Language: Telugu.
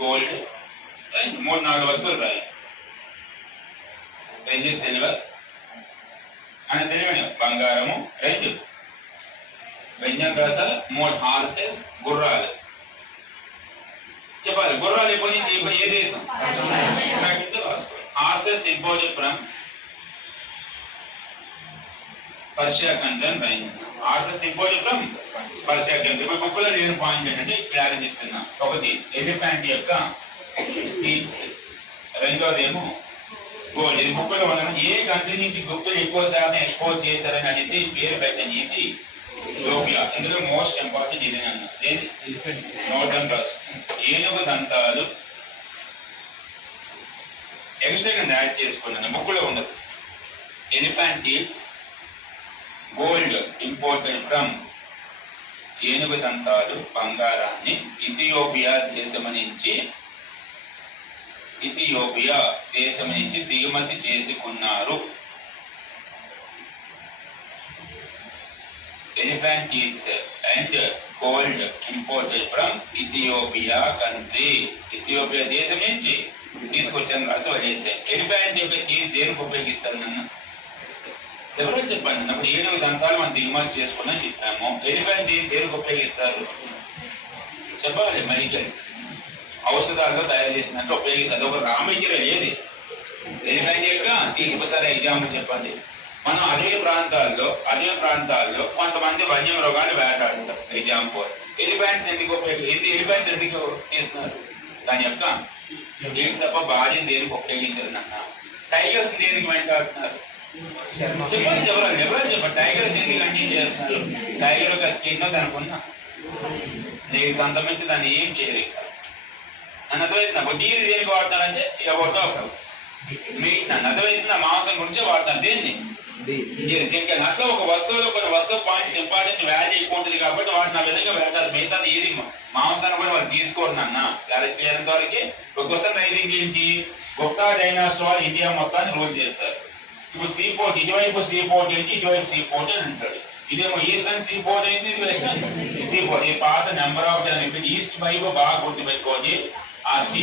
Gold, right? 3-4 వస్తువులు రాయి. వెండి, సిల్వర్ అని తెలియని బంగారము, రైట్? వెంజం రాసాలి. 3 హార్సెస్, గుర్రాలు చెప్పాలి. గుర్రాలు ఎప్పటి నుంచి ఏ దేశం? రాసుకోవాలి. Horses imported from Persia country అని రాయింది. Horses imported from Persia country. ఇప్పుడు బుక్లో లేని పాయింట్ ఏంటంటే క్లారిటీ ఇస్తున్నా. ఒకటి ఎలిఫెంట్ యొక్క టీత్స్, రెండోదేమో గోల్డ్. ఇది బుక్లో మనం ఏ కంట్రీ నుంచి గుర్తులు ఎక్కువ శాతం ఎక్స్పోర్ట్ చేశారని అడిగితే పేరు పెట్టండి. ఇది ఇథియోపియా. ఇందులో మోస్ట్ ఇంపార్టెంట్ ఇది అన్న నోటన్ రాసు. ఏనుగు దంతాలు ఎక్స్ట్రా కింద యాడ్ చేసుకున్నాను, బుక్లో ఉండదు. Elephant teeths, gold imported from, ఏనుగు దంతాలు బంగారాన్ని ఇథియోపియా దేశం నుంచి దిగుమతి చేసుకున్నారు. Elephant teeths and gold imported from Ethiopia country. Ethiopia దేశం నుంచి తీసుకొచ్చాను రాసి వదిలేసాను. ఎలిఫెంట్ యొక్క టీత్స్ దేనికి ఉపయోగిస్తారు నన్ను ఎవరో చెప్పండి. అప్పుడు ఏనుగు దంతాలు మనం దిగుమతి చేసుకున్నా చెప్పాము. ఎలిఫెంట్ దేనికి ఉపయోగిస్తారు చెప్పాలి. మెడికల్ ఔషధాల్లో తయారు చేసినట్టు ఉపయోగిస్తారు. ఒక రా మెటీరియల్ ఏది? ఎలిఫెంట్ యొక్క తీసుకొస్తారు. ఎగ్జాంపుల్ చెప్పండి. మనం అడవి ప్రాంతాల్లో కొంతమంది వన్యమృగాలు వేటాడుతారు. ఎగ్జాంపుల్ ఎలిఫెంట్స్ ఎందుకు ఎలిఫెంట్స్ ఎందుకు తీస్తున్నారు? దాని యొక్క దేనికి తప్ప బాడీని దేనికి ఉపయోగించారు అన్న. టైగర్స్ దేనికి వెంటాడుతున్నారు చెప్పండి. ఎవరు చెప్పండి. టైగర్స్ ఎందుకు కంటిన్యూ చేస్తున్నారు? టైగర్ యొక్క స్కిన్ దానికున్న నీకు సంతమించి దాన్ని ఏం చేయలేక నన్ను అర్థమవుతున్నా. డీల్ దేనికి వాడతారంటే మీట్ నన్ను అర్థమవుతున్న మాంసం గురించి వాడతారు. దేన్ని? చికెన్. అట్లా ఒక వస్తువులో కొన్ని వస్తువు పాయింట్స్ ఇంపార్టెంట్ వాల్యూ ఎక్కువ ఉంటుంది కాబట్టి వాటిని ఆ విధంగా పెడతారు. మిగతా ఏది మాంసాన్ని కూడా వాళ్ళు తీసుకోరు నాన్న. క్లియర్ వరకు ఒక క్వశ్చన్ రైజింగ్ ఏంటి? గుప్తా డైనాసిటీ వాళ్ళు ఇండియా మొత్తాన్ని రూల్ చేస్తారు. ఇప్పుడు సీ పోర్ట్, ఇటువైపు సీ పోర్ట్ ఏంటి, ఇటువైపు సీ పోర్ట్ అని అంటాడు. ఇదేమో ఈస్టర్న్ సీ పోర్ట్ అయింది, ఇది వెస్టర్న్ సీ పోర్ట్. ఈ పాత నెంబర్ ఆఫ్ ఈస్ట్ వైపు బాగా గుర్తుపెట్టుకోండి. ఆ సీ